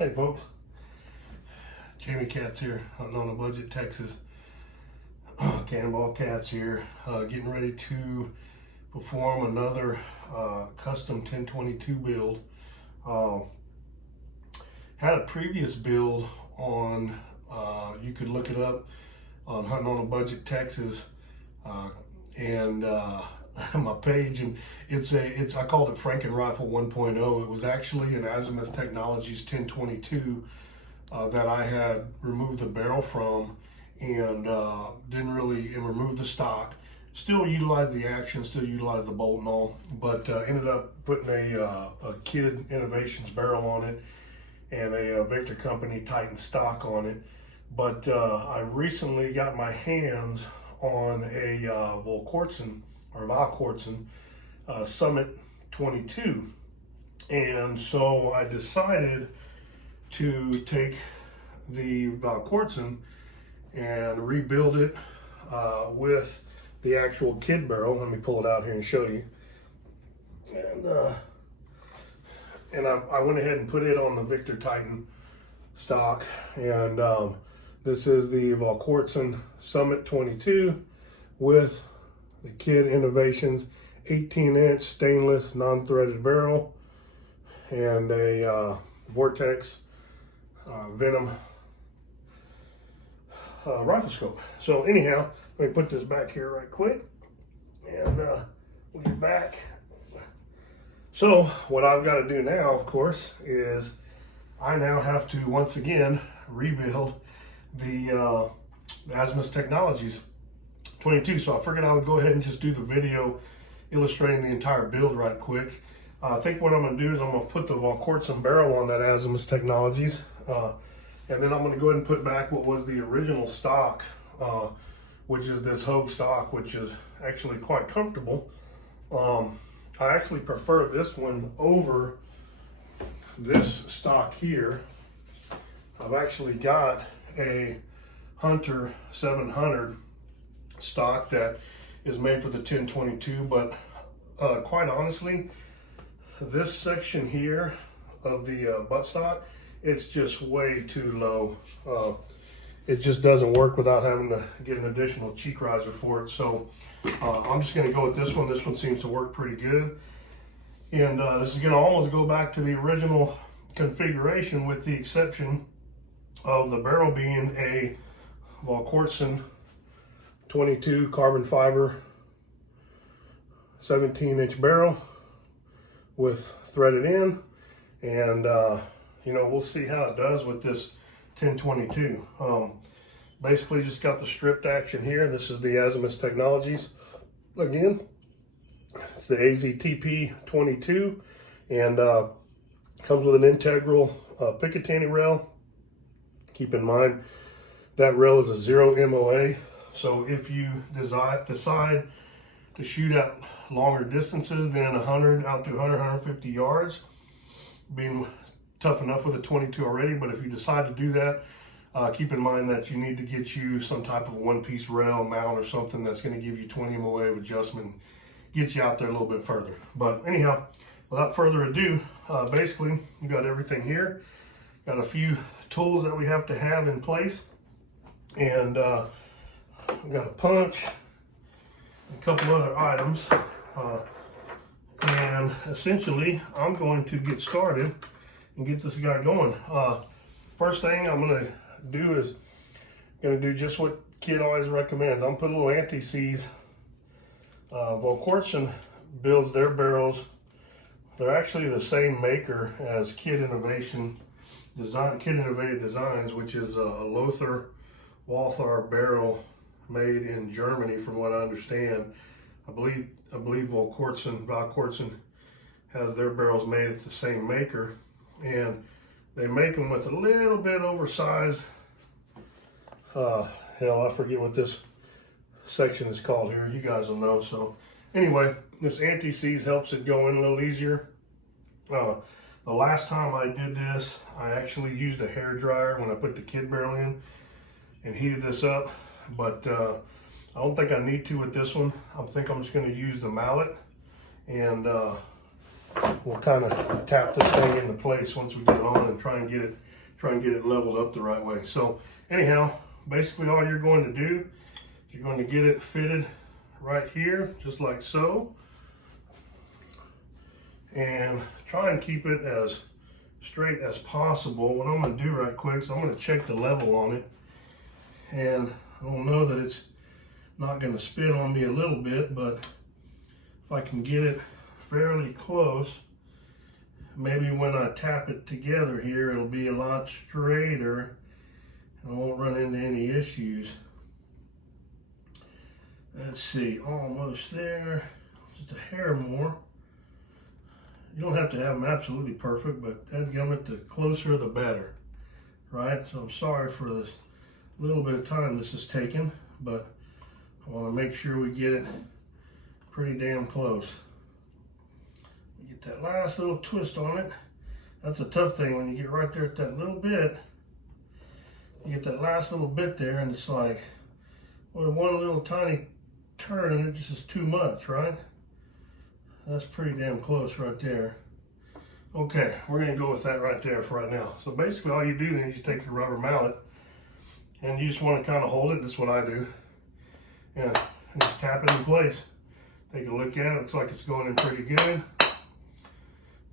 Hey folks, Jamie Cats here, on a budget, Texas. Cannonball Cats here, getting ready to perform another custom 1022 build. Had a previous build on, you could look it up on Hunting on a Budget Texas, and my page, and I called it Franken Rifle 1.0. It was actually an Azimuth Technologies 1022 that I had removed the barrel from, and didn't really remove the stock. Still utilized the action, still utilized the bolt and all, but ended up putting a Kid Innovations barrel on it and a Victor Company Titan stock on it. But I recently got my hands on a Volquartsen Summit 22, and so I decided to take the Volquartsen and rebuild it with the actual Kid barrel. Let me pull it out here and show you. And I went ahead and put it on the Victor Titan stock, and this is the Volquartsen Summit 22 with the Kid Innovations 18-inch stainless non-threaded barrel and a Vortex Venom rifle scope. So anyhow, let me put this back here right quick, and we'll get back. So what I've got to do now, of course, is I now have to once again rebuild the Azimuth Technologies 22. So I figured I would go ahead and just do the video illustrating the entire build right quick. I think what I'm going to do is I'm going to put the Volquartsen barrel on that Azimuth Technologies, and then I'm going to go ahead and put back what was the original stock, which is this Hogue stock, which is actually quite comfortable. I actually prefer this one over this stock here. I've actually got a Hunter 700 stock that is made for the 1022, but quite honestly, this section here of the buttstock, it's just way too low. It just doesn't work without having to get an additional cheek riser for it. So I'm just going to go with this one. This one seems to work pretty good, and this is going to almost go back to the original configuration, with the exception of the barrel being a Volquartsen 22 carbon fiber 17-inch barrel with threaded in, and you know, we'll see how it does with this 1022. Basically just got the stripped action here. This is the Azimuth Technologies. Again, it's the AZTP 22, and comes with an integral Picatinny rail. Keep in mind that rail is a 0 MOA, so if you decide to shoot at longer distances than 100 out to 150 yards, being tough enough with a 22 already, but if you decide to do that, keep in mind that you need to get you some type of one-piece rail mount or something that's going to give you 20 MOA of adjustment, get you out there a little bit further. But anyhow, without further ado, basically you got everything here. Got a few tools that we have to have in place, and we got a punch, a couple other items, and essentially I'm going to get started and get this guy going. First thing I'm going to do is just what Kid always recommends. I'm put a little anti-seize. Volquartsen builds their barrels. They're actually the same maker as Kid Innovated Designs, which is a Lothar Walther barrel made in Germany, from what I understand. I believe Volquartsen has their barrels made at the same maker, and they make them with a little bit oversized, hell, I forget what this section is called here. You guys will know. So anyway, this anti-seize helps it go in a little easier. The last time I did this, I actually used a hair dryer when I put the Kid barrel in and heated this up, but I don't think I need to with this one. I think I'm just going to use the mallet and we'll kind of tap this thing into place once we get it on and try and get it leveled up the right way. So anyhow, basically all you're going to do, you're going to get it fitted right here, just like so. And try and keep it as straight as possible. What I'm going to do right quick is I'm going to check the level on it. And I don't know that it's not going to spin on me a little bit, but if I can get it fairly close, maybe when I tap it together here, it'll be a lot straighter and I won't run into any issues. Let's see, almost there, just a hair more. You don't have to have them absolutely perfect, but dadgummit, the closer the better, right? So I'm sorry for this little bit of time this is taking, but I want to make sure we get it pretty damn close. Get that last little twist on it. That's a tough thing when you get right there at that little bit. You get that last little bit there and it's like, well, one little tiny turn and it just is too much, right? That's pretty damn close right there. Okay, we're gonna go with that right there for right now. So basically all you do then is you take your rubber mallet and you just wanna kind of hold it. This is what I do. And just tap it in place. Take a look at it, looks like it's going in pretty good.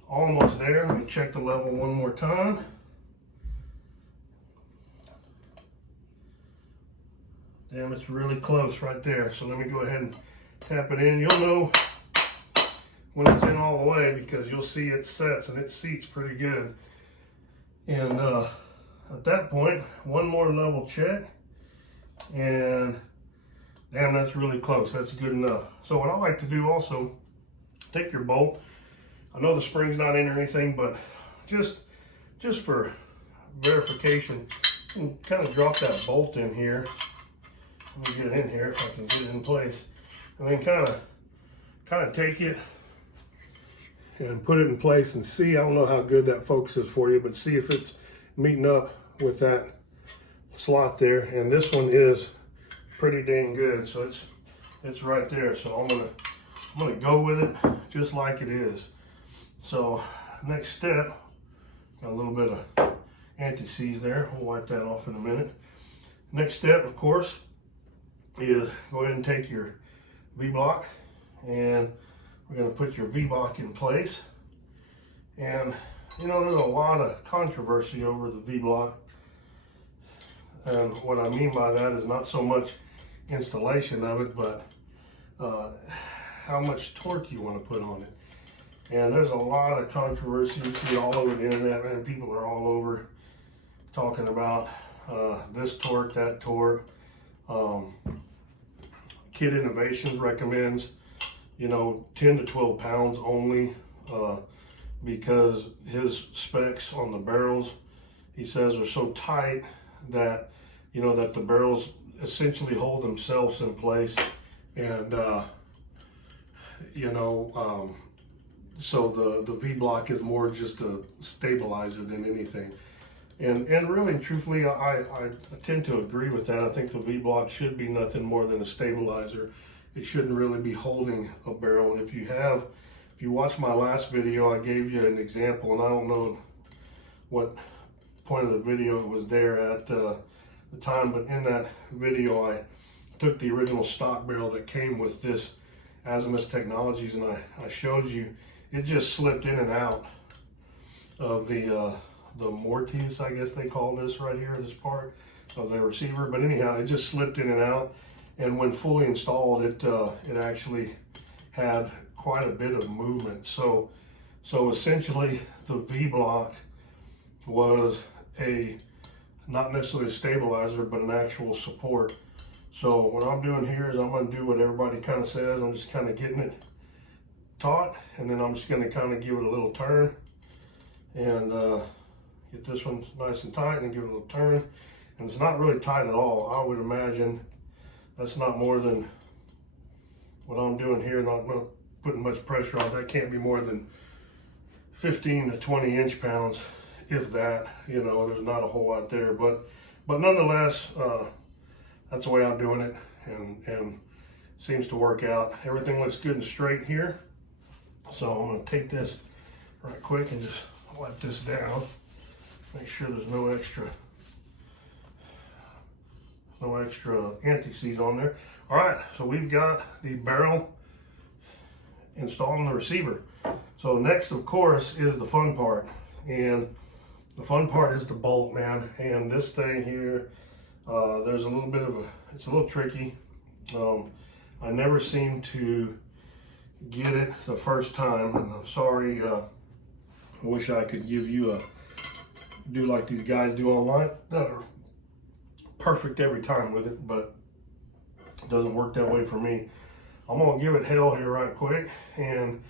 Almost there, let me check the level one more time. Damn, it's really close right there. So let me go ahead and tap it in. You'll know when it's in all the way because you'll see it sets and it seats pretty good. And at that point, one more level check and damn, that's really close. That's good enough. So what I like to do also, take your bolt. I know the spring's not in or anything, but just for verification, you can kind of drop that bolt in here. Let me get it in here if I can get it in place. And then kind of take it and put it in place and see. I don't know how good that focuses for you, but see if it's meeting up with that slot there. And this one is pretty dang good, so it's right there. So I'm gonna go with it just like it is. So next step, got a little bit of anti-seize there. We'll wipe that off in a minute. Next step, of course, is go ahead and take your V-block and we're going to put your V-block in place. And you know, there's a lot of controversy over the V-block, and what I mean by that is not so much installation of it, but how much torque you want to put on it. And there's a lot of controversy. You see all over the internet, and people are all over talking about this torque, that torque. Kid Innovations recommends, you know, 10 to 12 pounds only, because his specs on the barrels, he says, are so tight that, you know, that the barrels essentially hold themselves in place. And, you know, so the V-block is more just a stabilizer than anything. And really, truthfully, I tend to agree with that. I think the V-block should be nothing more than a stabilizer. It shouldn't really be holding a barrel. If you watch my last video, I gave you an example, and I don't know what point of the video it was there at the time, but in that video, I took the original stock barrel that came with this Azimuth Technologies, and I showed you it just slipped in and out of the mortise, I guess they call this right here, this part of the receiver. But anyhow, it just slipped in and out, and when fully installed, it actually had quite a bit of movement. So essentially, the V-block was not necessarily a stabilizer, but an actual support. So what I'm doing here is I'm going to do what everybody kind of says. I'm just kind of getting it taut, and then I'm just going to kind of give it a little turn and get this one nice and tight and give it a little turn. And it's not really tight at all. I would imagine that's not more than what I'm doing here, not putting much pressure on. That can't be more than 15 to 20 inch-pounds, if that. You know, there's not a whole lot there, but nonetheless, that's the way I'm doing it, and seems to work out. Everything looks good and straight here. So I'm going to take this right quick and just wipe this down. Make sure there's no extra anti-seize on there. All right, so we've got the barrel installed in the receiver. So next, of course, is the fun part. And the fun part is the bolt, man. And this thing here, there's a little bit of it's a little tricky. I never seem to get it the first time, and I'm sorry. I wish I could give you do like these guys do online that are perfect every time with it, but it doesn't work that way for me. I'm gonna give it hell here right quick, and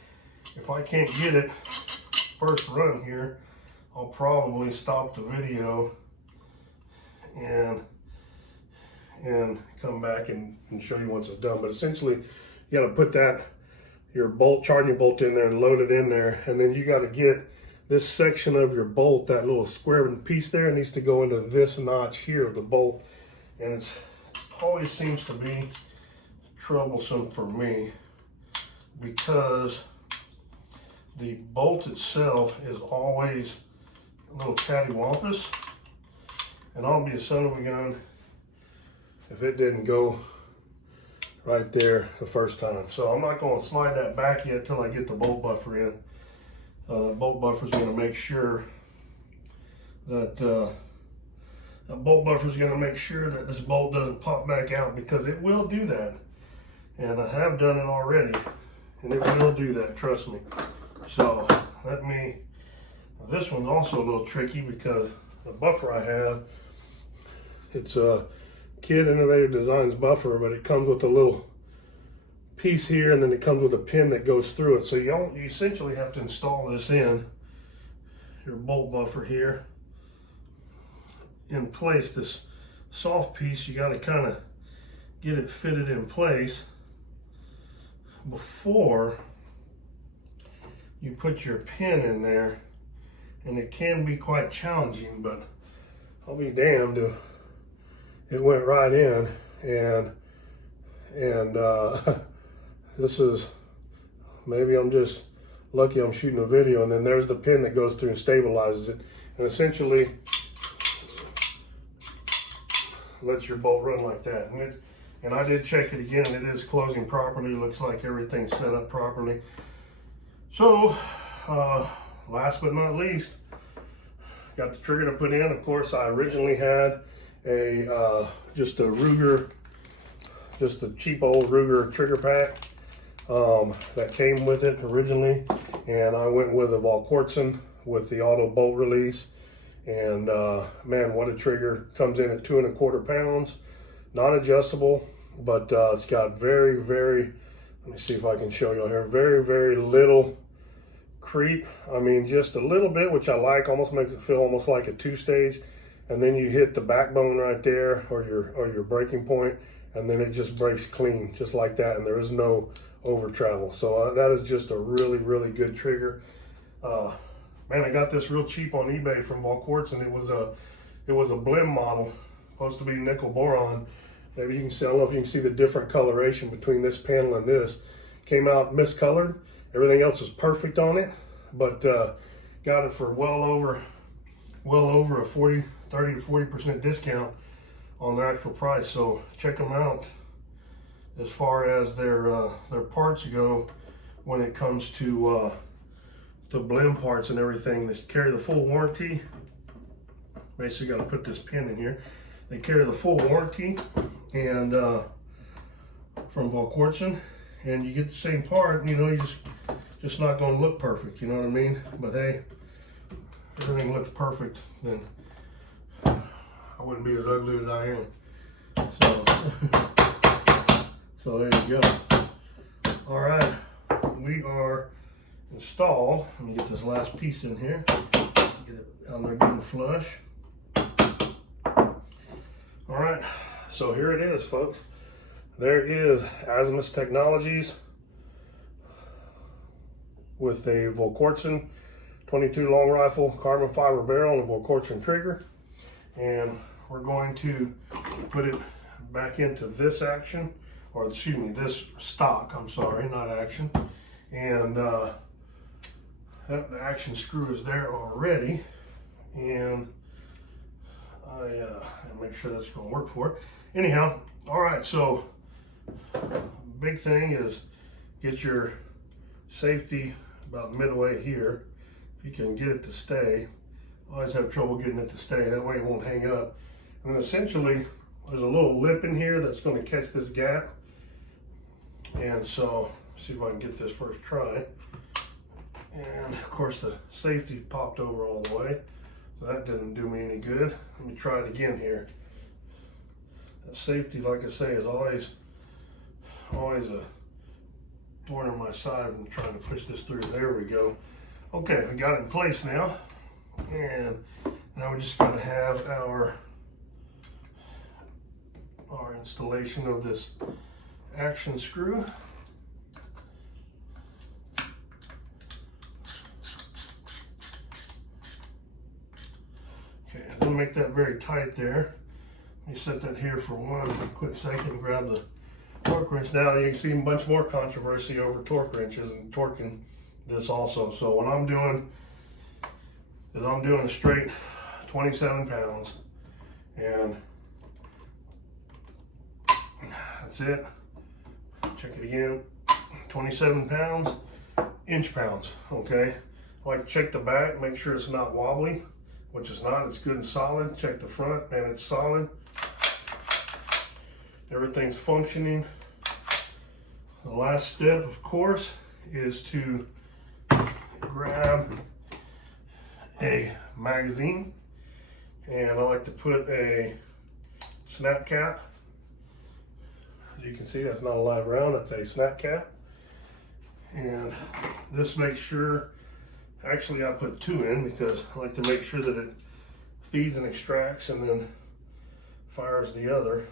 if I can't get it first run here, I'll probably stop the video and come back and show you once it's done. But essentially, you gotta put your charging bolt in there and load it in there, and then you gotta get this section of your bolt, that little square piece there, needs to go into this notch here of the bolt, and it always seems to be troublesome for me because the bolt itself is always a little cattywampus, and I'll be a son of a gun if it didn't go right there the first time. So I'm not going to slide that back yet till I get the bolt buffer in. The bolt buffer is going to make sure that this bolt doesn't pop back out, because it will do that, and I have done it already, and it will do that, trust me. So this one's also a little tricky because the buffer I have, it's a Kid Innovative Designs buffer, but it comes with a little piece here, and then it comes with a pin that goes through it. So you essentially have to install this in your bolt buffer here in place. This soft piece, you got to kind of get it fitted in place before you put your pin in there, and it can be quite challenging, but I'll be damned if it went right in. And this is, maybe I'm just lucky I'm shooting a video, and then there's the pin that goes through and stabilizes it, and essentially lets your bolt run like that. And I did check it again, and it is closing properly. Looks like everything's set up properly. So last but not least, got the trigger to put in. Of course, I originally had just a Ruger, just a cheap old Ruger trigger pack that came with it originally, and I went with a Volquartsen with the auto bolt release, and man, what a trigger. Comes in at 2¼ pounds, not adjustable, but it's got very, let me see if I can show you here, very little creep. I mean, just a little bit, which I like. Almost makes it feel almost like a 2-stage, and then you hit the backbone right there, or your breaking point, and then it just breaks clean, just like that, and there is no over travel. So that is just a really good trigger. Man, I got this real cheap on eBay from Volquartsen. It was a blim model, supposed to be nickel boron. Maybe you can see, I don't know if you can see the different coloration between this panel and this. Came out miscolored. Everything else was perfect on it, but got it for well over a 30 to 40% discount on their actual price. So check them out as far as their parts go when it comes to blim parts and everything. They carry the full warranty. Basically got to put this pin in here. They carry the full warranty, and from Volquartsen, and you get the same part. You know, you just not going to look perfect, you know what I mean? But hey, if everything looks perfect, then I wouldn't be as ugly as I am. So there you go. All right, we are installed. Let me get this last piece in here. Get it on there being flush. All right, so here it is, folks. There is Azimuth Technologies with a Volquartsen 22 long rifle carbon fiber barrel and a Volquartsen trigger, and we're going to put it back into this action, or excuse me, this stock. I'm sorry, not action. And the action screw is there already, and I'll make sure that's going to work for it. Anyhow, all right, so big thing is get your safety about midway here. If you can get it to stay. I always have trouble getting it to stay, that way it won't hang up. And then essentially, there's a little lip in here that's going to catch this gap. And so, see if I can get this first try. And of course the safety popped over all the way, so that didn't do me any good. Let me try it again here. That safety, like I say, is always a thorn in my side when I'm trying to push this through. There we go. Okay, we got it in place now. And now we're just going to have our installation of this action screw. Okay, don't make that very tight there. Let me set that here for one quick second and grab the torque wrench. Now you can see a bunch more controversy over torque wrenches and torquing this also. So what I'm doing is I'm doing a straight 27 pounds, and that's it. Check it again. 27 pounds, inch pounds. Okay. I like to check the back, make sure it's not wobbly, which is not. It's good and solid. Check the front, and it's solid. Everything's functioning. The last step, of course, is to grab a magazine, and I like to put a snap cap. As you can see, that's not a live round, that's a snap cap. And this makes sure, actually I put two in because I like to make sure that it feeds and extracts and then fires the other,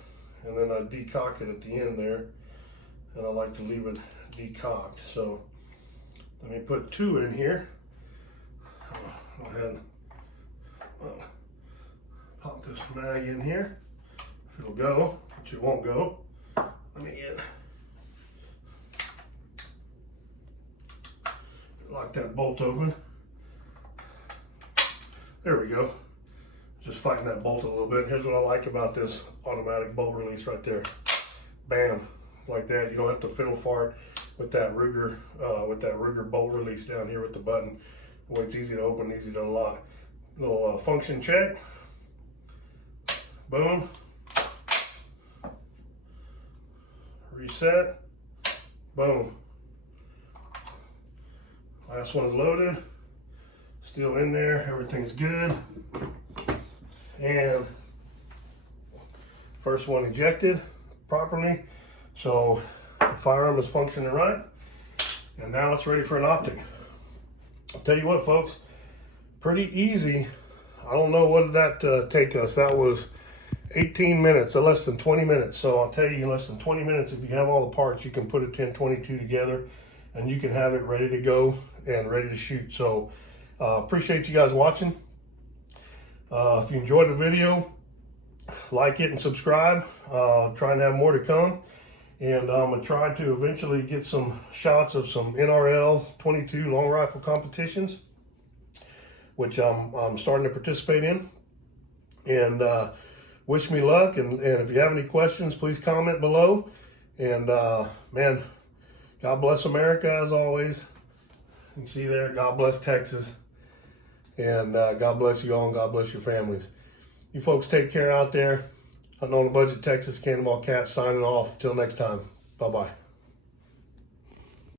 and then I decock it at the end there, and I like to leave it decocked. So let me put two in here. Go ahead and pop this mag in here. If it'll go, which it won't go. Let me lock that bolt open. There we go. Just fighting that bolt a little bit. Here's what I like about this automatic bolt release right there. Bam, like that. You don't have to fiddle fart with that Ruger bolt release down here with the button. Boy, it's easy to open, easy to unlock. Little function check. Boom. Reset. Boom. Last one is loaded. Still in there. Everything's good. And first one ejected properly. So the firearm is functioning right. And now it's ready for an optic. I'll tell you what, folks, pretty easy. I don't know what did that take us. That was 18 minutes, so less than 20 minutes. So I'll tell you, in less than 20 minutes, if you have all the parts, you can put a 1022 together and you can have it ready to go and ready to shoot. So appreciate you guys watching. If you enjoyed the video, like it and subscribe. Trying to have more to come. And I'm going to try to eventually get some shots of some NRL 22 long rifle competitions, which I'm starting to participate in. And wish me luck. And if you have any questions, please comment below. And man, God bless America as always. You can see there, God bless Texas. And God bless you all, and God bless your families. You folks take care out there. On a Budget, Texas Cannonball Cat signing off. Till next time. Bye-bye.